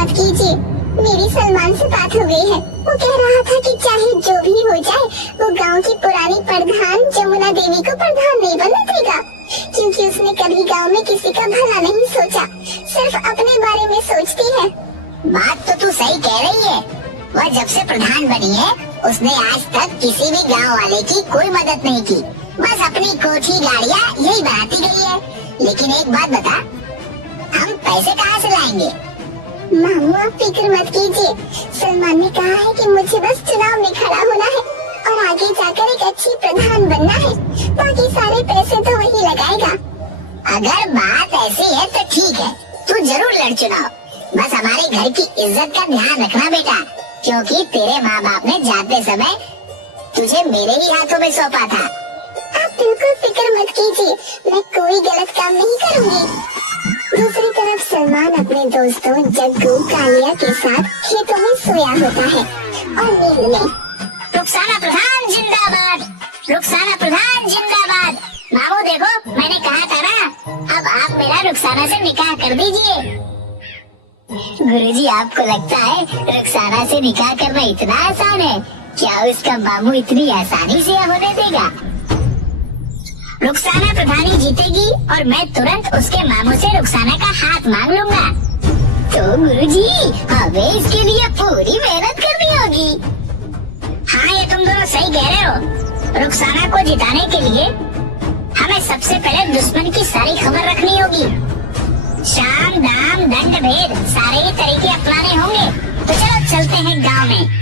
मत कीजिए। मेरी सलमान से बात हो गई है। वो कह रहा था कि चाहे जो भी हो जाए वो गांव की पुरानी प्रधान जमुना देवी को प्रधान नहीं बनने देगा, क्योंकि उसने कभी गांव में किसी का भला नहीं सोचा, सिर्फ अपने बारे में सोचती है। बात तो तू सही कह रही है। वह जब से प्रधान बनी है उसने आज तक किसी भी गांव वाले की कोई मदद नहीं की, बस अपनी कोठी गाड़ियाँ यही बनाती गई है। लेकिन एक बात बता, हम पैसे कहाँ से लाएंगे? मामू आप फिक्र मत कीजिए। सलमान ने कहा है कि मुझे बस चुनाव में खड़ा होना है और आगे जाकर एक अच्छी प्रधान बनना है, बाकी सारे पैसे तो वही लगाएगा। अगर बात ऐसी है तो ठीक है, तू जरूर लड़ चुनाव। बस हमारे घर की इज्जत का ध्यान रखना बेटा, क्योंकि तेरे माँ बाप ने जाते समय तुझे मेरे ही हाथों में सौंपा था। आप बिल्कुल फिक्र मत कीजिए, मैं कोई गलत काम नहीं करूँगी। दूसरी तरफ सलमान अपने दोस्तों जग्गू कालिया के साथ खेतों में सोया होता है और नींद में। रुखसाना प्रधान जिंदाबाद, रुखसाना प्रधान जिंदाबाद। मामू देखो, मैंने कहा था ना, अब आप मेरा रुखसाना से निकाह कर दीजिए। गुरुजी, आपको लगता है रुखसाना से निकाह करना इतना आसान है? क्या उसका मामू इतनी आसानी से होने देगा? रुखसाना प्रधानी जीतेगी और मैं तुरंत उसके मामू से रुखसाना का हाथ मांग लूंगा। तो गुरुजी, हमें इसके लिए पूरी मेहनत करनी होगी। हाँ, ये तुम दोनों सही कह रहे हो। रुखसाना को जिताने के लिए हमें सबसे पहले दुश्मन की सारी खबर रखनी होगी। शाम दाम दंड भेद सारे ही तरीके अपनाने होंगे। तो चलो चलते हैं गांव में।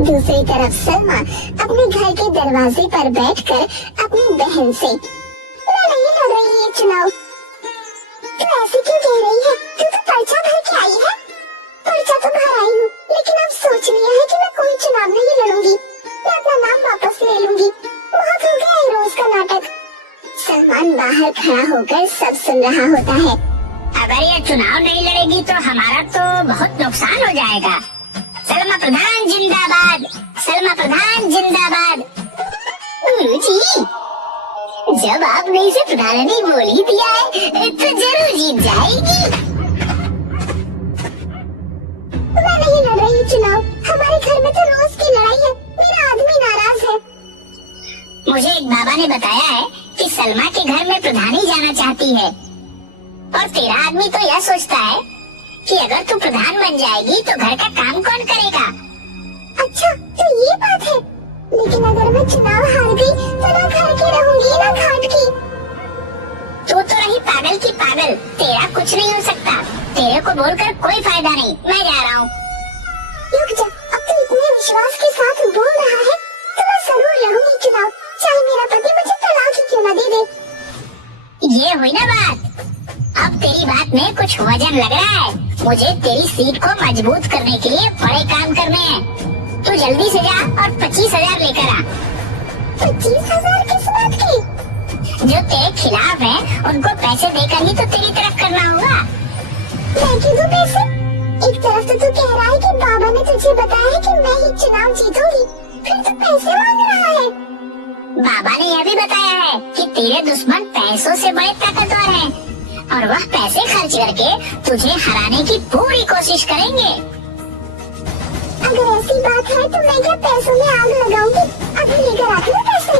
दूसरी तरफ सलमा अपने घर के दरवाजे पर बैठकर अपनी बहन से, मैं नहीं लड़ रही ये चुनाव। तू ऐसे क्यों कह रही है? तू तो पर्चा भर के आई है। पर्चा तो भर आई हूँ, लेकिन अब सोच लिया है कि मैं कोई चुनाव नहीं लड़ूंगी। मैं अपना नाम वापस ले लूंगी। बहुत हो गया ये रोज का नाटक। सलमान बाहर खड़ा होकर सब सुन रहा होता है। अगर ये चुनाव नहीं लड़ेगी तो हमारा तो बहुत नुकसान हो जाएगा। सलमा प्रधान जिंदाबाद, सलमा प्रधान जिंदाबाद। गुरुजी, जब आपने इसे प्रधानी बोल ही दिया है तो जरूर जीत जाएगी। मैं नहीं लड़ रही चुनाव। हमारे घर में तो रोज की लड़ाई है। मेरा आदमी नाराज है। मुझे एक बाबा ने बताया है कि सलमा के घर में प्रधानी जाना चाहती है, और तेरा आदमी तो यह सोचता है कि अगर तू प्रधान बन जाएगी तो घर का काम कौन करेगा। अच्छा, तो ये बात है। लेकिन अगर मैं चुनाव हार गई तो ना घर की रहूंगी ना घाट की। तू तो रही पागल की पागल, तेरा कुछ नहीं हो सकता। तेरे को बोलकर कोई फायदा नहीं, मैं जा रहा हूँ। रुक जा, अब तो इतने विश्वास के साथ बोल रहा है तो मैं जरूर लड़ूंगी चुनाव, चाहे मेरा पति मुझे तलाक ही क्यों न दे दे। ये हुई ना बात। अब तेरी बात में कुछ वजन लग रहा है। मुझे तेरी सीट को मजबूत करने के लिए बड़े काम करने हैं। तू जल्दी से जा और 25,000 लेकर आ। 25,000 किस बात की? जो तेरे खिलाफ है उनको पैसे देकर ही तो तेरी तरफ करना होगा। मैं क्यों दूं पैसे? एक तरफ तो तू कह रहा है कि बाबा ने तुझे बताया है कि मैं ही चुनाव जीतूंगी, फिर तू पैसे मांग रहा है। बाबा ने यह भी बताया है कि तेरे दुश्मन पैसों से बड़े ताकतवर हैं और वह पैसे खर्च करके तुझे हराने की पूरी कोशिश करेंगे। अगर ऐसी बात है तो मैं क्या पैसों में आग लगाऊंगी? अभी लेकर आती हूँ पैसे।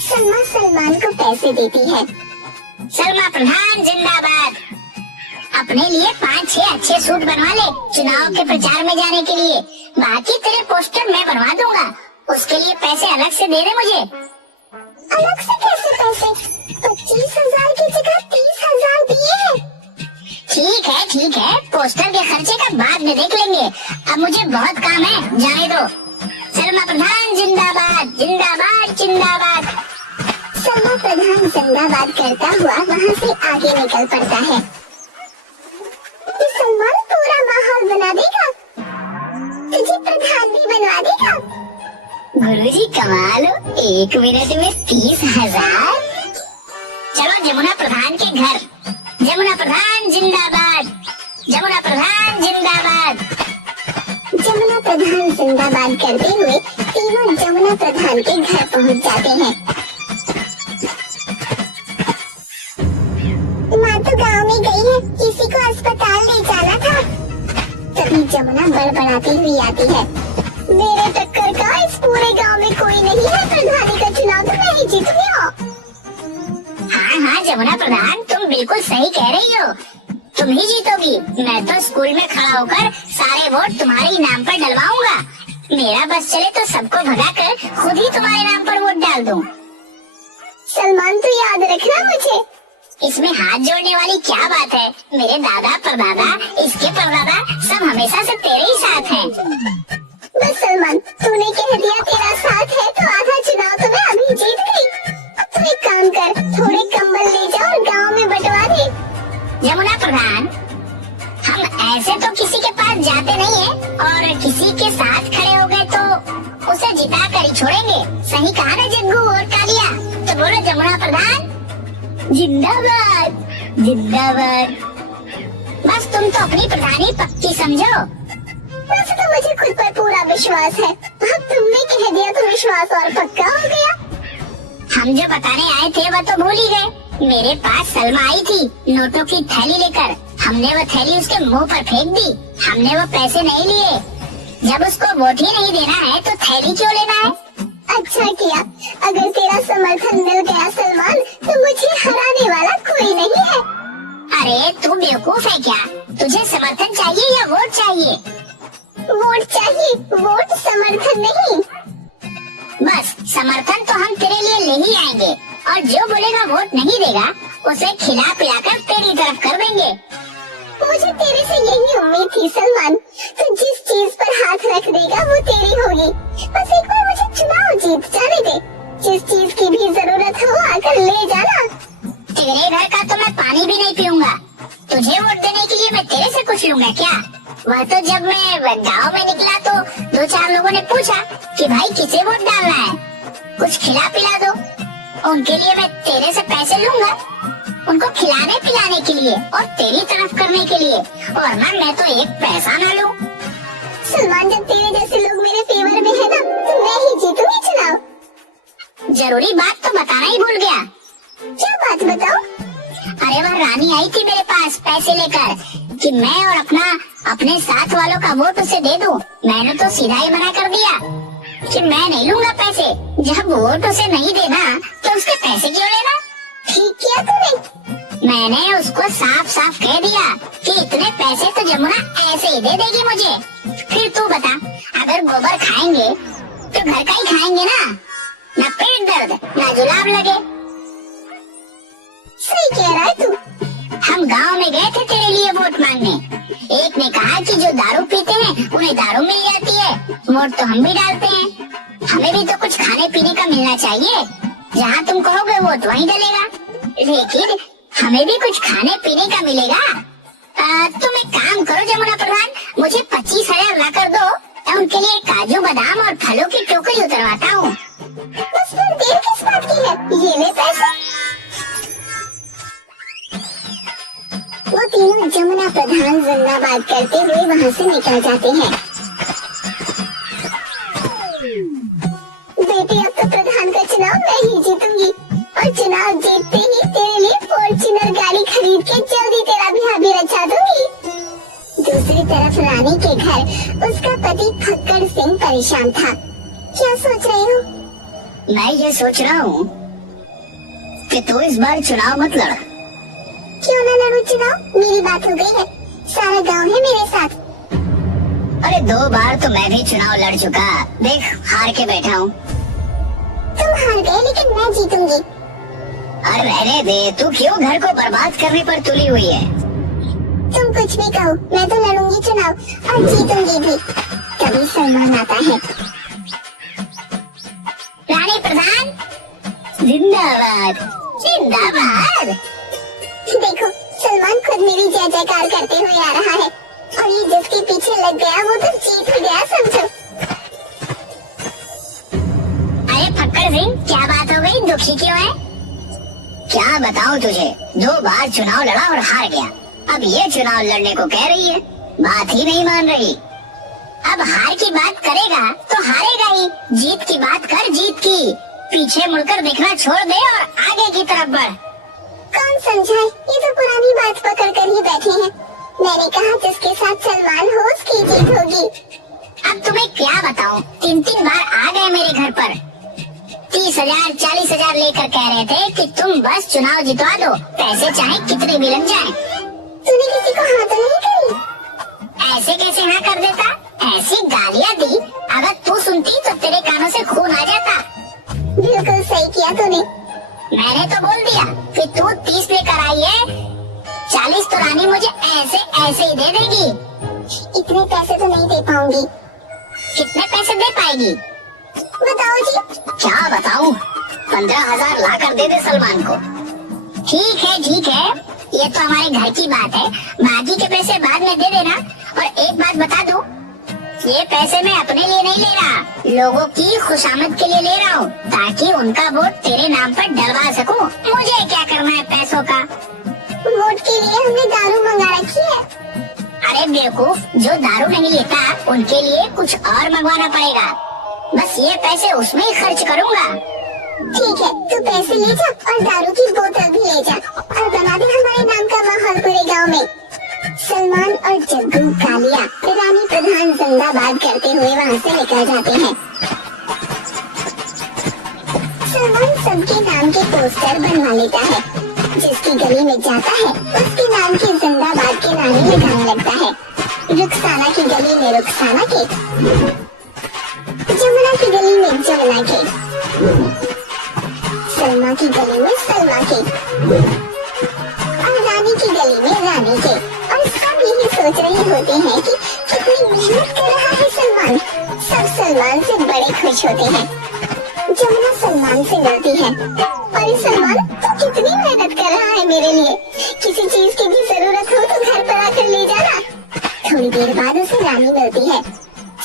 सलमा सलमान को पैसे देती है। सलमा प्रधान जिंदाबाद। अपने लिए 5-6 अच्छे सूट बनवा ले चुनाव के प्रचार में जाने के लिए। बाकी तेरे पोस्टर मैं बनवा दूंगा, उसके लिए पैसे अलग से दे दे मुझे। अलग से कैसे पैसे? 25,000 की जगह 30,000 दिए हैं। ठीक है, पोस्टर के खर्चे का बाद में देख लेंगे। अब मुझे बहुत काम है, जाने दो। सलमा प्रधान जिंदाबाद, जिंदाबाद, जिंदाबाद। सलमा प्रधान जिंदाबाद करता हुआ वहाँ से आगे निकल पड़ता है। ये सलमान पूरा माहौल बना देगा, तुझे प्रधान भी बनवा देगा। गुरुजी कमाल हो, 1 मिनट में 30,000। चलो जमुना प्रधान के घर। जमुना प्रधान जिंदाबाद, जमुना प्रधान जिंदाबाद। जमुना प्रधान जिंदाबाद करते हुए तीनों जमुना प्रधान के घर पहुंच जाते हैं। तभी जमुना बड़बड़ाती हुई आती है। मेरे टक्कर का इस पूरे गांव में कोई नहीं है। प्रधानी का चुनाव तो मैं ही जीतूंगी। हाँ हाँ जमुना प्रधान, तुम बिल्कुल सही कह रही हो, तुम ही जीतोगी। मैं तो स्कूल में खड़ा होकर सारे वोट तुम्हारे ही नाम पर डलवाऊंगा। मेरा बस चले तो सबको भगाकर खुद ही तुम्हारे नाम पर वोट डाल दूं। सलमान तो याद रखना मुझे। इसमें हाथ जोड़ने वाली क्या बात है? मेरे दादा परदादा, इसके परदादा सब हमेशा से तेरे ही साथ हैं। बस सलमान, तूने कह दिया तेरा साथ है तो आधा चुनाव तो मैं अभी जीत गई। अब तू एक काम कर, थोड़े कंबल ले जा और गांव में बंटवा दे। जमुना प्रधान, हम ऐसे तो किसी के पास जाते नहीं है, और किसी के साथ खड़े हो गए तो उसे जिता कर ही छोड़ेंगे। सही कहा ना जग्गू और कालिया? तो बोलो जमुना प्रधान, जिंदाबाद जिंदाबाद। बस तुम तो अपनी प्रधानी पक्की समझो। वैसे तो मुझे खुद पर पूरा विश्वास है। अब तुमने कह दिया तो विश्वास और पक्का हो गया। हम जो बताने आए थे वह तो भूल ही गए। मेरे पास सलमा आई थी नोटों की थैली लेकर। हमने वो थैली उसके मुंह पर फेंक दी। हमने वो पैसे नहीं लिए। जब उसको वोट ही नहीं देना है तो थैली क्यों लेना है? अच्छा किया। अगर तेरा समर्थन मिल गया सलमान, तो मुझे हराने वाला कोई नहीं है। अरे तू बेवकूफ है क्या? तुझे समर्थन चाहिए या वोट चाहिए? वोट चाहिए, वोट समर्थन नहीं। बस समर्थन तो हम तेरे लिए ले ही आएंगे, और जो बोलेगा वोट नहीं देगा उसे खिला पिलाकर तेरी तरफ कर देंगे। मुझे तेरे से यही उम्मीद थी सलमान। तू जिस चीज पर हाथ रख देगा वो तेरी होगी। बस एक बार मुझे चुनाव जीत जाने दे। जिस चीज की भी जरूरत हो आकर ले जाना। तेरे घर का तो मैं पानी भी नहीं पीऊंगा। तुझे वोट देने के लिए मैं तेरे से कुछ लूंगा क्या? वह तो जब मैं गांव में निकला तो 2-4 लोगों ने पूछा कि भाई किसे वोट डालना है, कुछ खिला पिला दो। उनके लिए मैं तेरे से पैसे लूंगा, उनको खिलाने पिलाने के लिए और तेरी तरफ करने के लिए, और ना मैं तो एक पैसा ना लूं। सलमान, जब तेरे जैसे लोग मेरे फेवर में है ना, तो मैं ही जीतूंगी चुनाव। जरूरी बात तो बताना ही भूल गया। क्या बात बताओ? अरे वह रानी आई थी मेरे पास पैसे लेकर कि मैं और अपने साथ वालों का वोट उसे दे दूं। मैंने तो सीधा ही मना कर दिया कि मैं नहीं लूंगा पैसे। जब वोट उसे नहीं देना तो उसके पैसे क्यों लेना? ठीक किया तूने। मैंने उसको साफ साफ कह दिया कि इतने पैसे तो जमुना ऐसे ही दे देगी मुझे। फिर तू बता, अगर गोबर खाएंगे तो घर का ही खाएंगे ना पेट दर्द ना जुलाब लगे। सही कह रहा है तू। हम गांव में गए थे तेरे लिए वोट मांगने। एक ने कहा कि जो दारू पीते हैं उन्हें दारू मिल जाती है, वोट तो हम भी डालते हैं। हमें भी तो कुछ खाने पीने का मिलना चाहिए। जहाँ तुम कहोगे वोट वहीं डलेगा, लेकिन हमें भी कुछ खाने पीने का मिलेगा। तुम एक काम करो जमुना प्रधान, मुझे 25,000 ला कर दो। मैं उनके लिए काजू बादाम और फलों की टोकरी उतरवाता हूँ। बस फिर देर किस बात की है? ये ले पैसे। वो तीनों जमुना प्रधान जिंदाबाद करते हुए वहाँ से निकल जाते हैं। बेटी, अब तो प्रधान का चुनाव मैं ही जीतूंगी, और चुनाव जीतते ही तेरे लिए फॉर्च्यूनर गाड़ी खरीद के जल्दी तेरा ब्याह भी रचा दूंगी। दूसरी तरफ रानी के घर उसका पति फक्कड़ सिंह परेशान था। क्या सोच रही हो? मैं ये सोच रहा हूँ कि तू इस बार चुनाव मत लड़। क्यों ना लड़ूं चुनाव? मेरी बात हो गई है, सारा गांव है मेरे साथ। अरे 2 बार तो मैं भी चुनाव लड़ चुका, देख हार के बैठा हूँ। तुम हार गए लेकिन मैं जीतूंगी। अरे रहने दे, तू क्यों घर को बर्बाद करने पर तुली हुई है? तुम कुछ भी कहो, मैं तो लड़ूंगी चुनाव और जीतूंगी भी। तभी सलमान आता है। रानी प्रधान जिंदाबाद जिंदाबाद। देखो, सलमान खुद मेरी जय जयकार करते हुए आ रहा है, और ये जिसके पीछे लग गया वो तो जीत ही गया समझो। अरे फक्कड़ सिंह, क्या बात हो गई? दुखी क्यों है? क्या बताऊं तुझे, 2 बार चुनाव लड़ा और हार गया। अब ये चुनाव लड़ने को कह रही है, बात ही नहीं मान रही। अब हार की बात करेगा तो हारेगा ही, जीत की बात कर, जीत की। पीछे मुड़कर देखना छोड़ दे और आगे की तरफ बढ़। कौन समझाए, ये तो पुरानी बात पकड़ कर ही बैठे हैं। मैंने कहा जिसके साथ सलमान हो उसकी जीत होगी। अब तुम्हें क्या बताऊं, 3 बार आ गए मेरे घर पर, 30,000 40,000 लेकर कह रहे थे कि तुम बस चुनाव जितवा दो, पैसे चाहे कितने भी लग जाएं। तूने किसी को हाँ तो नहीं करी? ऐसे कैसे हाँ कर देता, ऐसी गालियाँ दी, अगर तू सुनती तो तेरे कानों से खून आ जाता। बिल्कुल सही किया तूने। मैंने तो बोल दिया कि तू 30 लेकर आई है, 40 तो रानी मुझे ऐसे ऐसे ही दे देगी। इतने पैसे तो नहीं दे पाऊंगी। कितने पैसे दे पाएगी? बताओ जी। क्या बताऊं, 15,000 ला कर दे दे सलमान को। ठीक है, ये तो हमारे घर की बात है, बाकी के पैसे बाद में दे देना। और एक बात बता दूं, ये पैसे मैं अपने लिए नहीं ले रहा, लोगों की खुशामद के लिए ले रहा हूँ, ताकि उनका वोट तेरे नाम पर डलवा सकूं। मुझे क्या करना है पैसों का? वोट के लिए हमने दारू मंगा रखी है। अरे बेवकूफ, जो दारू नहीं लेता उनके लिए कुछ और मंगवाना पड़ेगा। बस ये पैसे उसमें ही खर्च करूँगा। ठीक है, तू पैसे ले जा और दारू की बोतल भी ले जा और बना दे हमारे नाम का माहौल पूरे गांव में। सलमान और जग्गू कालिया रानी प्रधान जिंदाबाद करते हुए वहाँ से निकल जाते हैं। सलमान सबके नाम के पोस्टर बनवा लेता है, जिसकी गली में जाता है उसके नाम के जिंदाबाद के नारे लगाने लगता है। रुखसाना की गली में रुखसाना के, जमुना की गली में जमुना के, सलमा की गली में सलमा के और रानी की गली में रानी के। और सब यही सोच रहे होते हैं कि कितनी मेहनत कर रहा है सलमान। सब सलमान से बड़े खुश होते हैं। जमुना सलमान से मिलती है, अरे सलमान तू कितनी मेहनत कर रहा है मेरे लिए, किसी चीज की भी जरूरत हो तो घर पर आकर ले जाना। थोड़ी देर बाद उसे रानी मिलती है।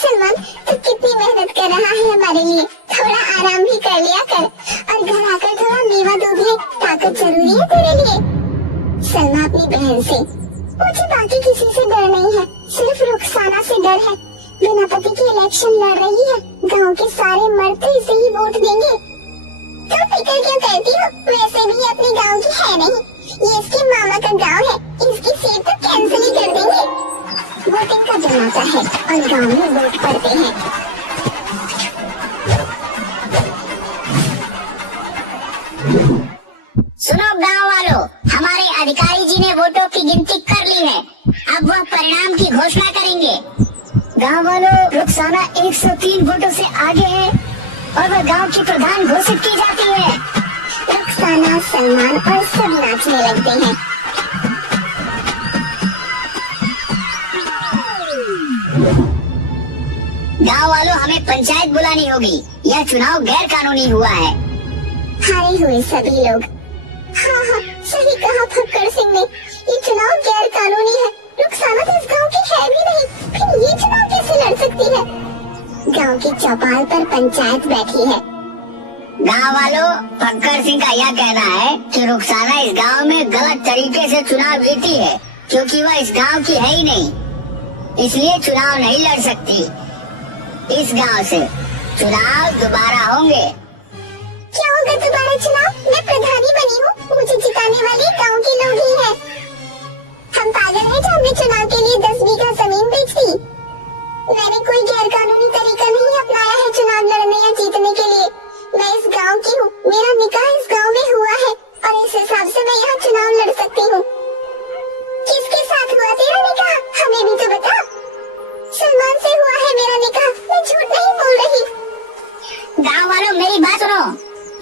सलमान तू कितनी मेहनत कर रहा है हमारे लिए, थोड़ा आराम भी कर लिया कर और घर आकर थोड़ा मेवा दूध ले, ताकत जरूरी है तेरे लिए। सलमा अपनी बहन से, मुझे बाकी किसी से डर नहीं है, सिर्फ रुखसाना से डर है। बिना पति के इलेक्शन लड़ रही है, गांव के सारे मर्द तो इसे ही वोट देंगे। तुम फिक्र क्यों करती हो, वैसे भी ये अपने गांव की है नहीं, ये इसके मामा का गांव है, इसकी सीट तो कैंसिल ही कर देंगे। वोटिंग का दिन आता है और गांव में वोट पड़ते हैं। सुनो गांव वालों, हमारे अधिकारी जी ने वोटों की गिनती कर ली है, अब वह परिणाम की घोषणा करेंगे। गांव वालों, रुखसाना 103 वोटों से आगे है और वह गांव की प्रधान घोषित की जाती है। रुखसाना, सलमान और सब नाचने लगते हैं। गांव वालों, हमें पंचायत बुलानी होगी, यह चुनाव गैर कानूनी हुआ है। हारे हुए सभी लोग, हाँ, सही कहा फक्कर सिंह ने, ये चुनाव गैर कानूनी है। रुखसाना तो इस गांव की है भी नहीं, फिर ये चुनाव कैसे लड़ सकती है? गांव की चौपाल पर पंचायत बैठी है। गांव वालों, फक्कर सिंह का यह कहना है कि रुखसाना इस गांव में गलत तरीके से चुनाव जीती है, क्योंकि वह इस गांव की है ही नहीं, इसलिए चुनाव नहीं लड़ सकती। इस गांव से चुनाव दोबारा होंगे। क्या होगा दोबारा चुनाव? मैं प्रधानी बनी हूँ, मुझे जिताने वाले गांव के लोग ही हैं। हम पागल हैं जो हमने चुनाव के लिए 10 बीघा जमीन बेच दी। मैंने कोई गैर कानूनी तरीका नहीं अपनाया है चुनाव लड़ने या जीतने के लिए। मैं इस गांव की हूँ, मेरा निकाह इस गांव में हुआ है और इस हिसाब से मैं यहाँ चुनाव लड़ सकती हूँ। किसके साथ हुआ तेरा निकाह, हमें भी तो बता। सलमान से हुआ है मेरा निकाह, मैं झूठ नहीं बोल रही। गांव वालों, मेरी बात सुनो,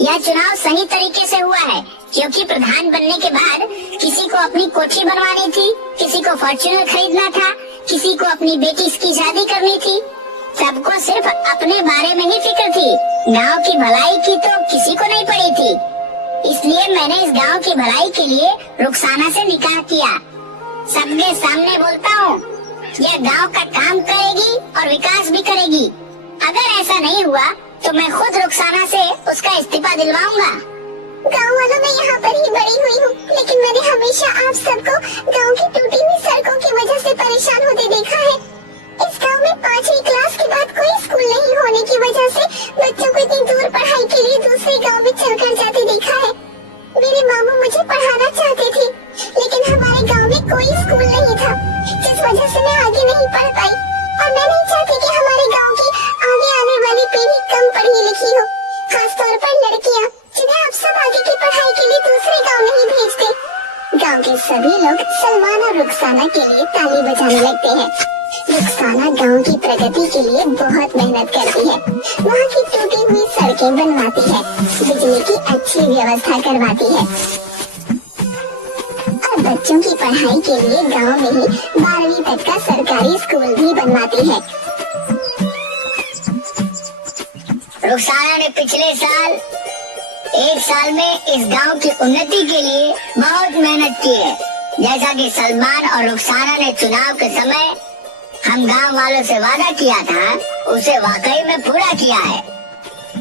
यह चुनाव सही तरीके से हुआ है, क्योंकि प्रधान बनने के बाद किसी को अपनी कोठी बनवानी थी, किसी को फॉर्च्यूनर खरीदना था, किसी को अपनी बेटी की शादी करनी थी। सबको सिर्फ अपने बारे में ही फिक्र थी, गांव की भलाई की तो किसी को नहीं पड़ी थी। इसलिए मैंने इस गांव की भलाई के लिए रुखसाना से निकाह किया। सबके सामने बोलता हूँ, यह गांव का काम करेगी और विकास भी करेगी। अगर ऐसा नहीं हुआ तो मैं खुद रुखसाना से उसका इस्तीफा दिलवाऊंगा। गाँव वालों, मैं यहाँ पर ही बड़ी हुई हूँ, लेकिन मैंने हमेशा आप सबको गाँव की टूटी हुई सड़कों की वजह से परेशान होते देखा है। इस गाँव में 5वीं क्लास के बाद कोई स्कूल नहीं होने की वजह से बच्चों को इतनी दूर पढ़ाई के लिए दूसरे गाँव में चलकर जाते देखा है। मेरे मामू मुझे पढ़ाना चाहते थे, लेकिन हमारे गाँव में कोई स्कूल नहीं था। के सभी लोग सलमान और रुखसाना के लिए ताली बजाने लगते हैं। रुखसाना गांव की प्रगति के लिए बहुत मेहनत करती है। वहाँ की टूटी हुई सड़कें बनवाती है, बिजली की अच्छी व्यवस्था करवाती है और बच्चों की पढ़ाई के लिए गांव में ही 12वीं तक का सरकारी स्कूल भी बनवाती है। रुखसाना ने पिछले साल 1 साल में इस गांव की उन्नति के लिए बहुत मेहनत की है। जैसा कि सलमान और रुखसाना ने चुनाव के समय हम गांव वालों से वादा किया था, उसे वाकई में पूरा किया है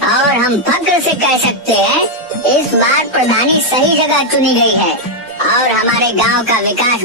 और हम फक्र से कह सकते हैं इस बार प्रधानी सही जगह चुनी गई है और हमारे गांव का विकास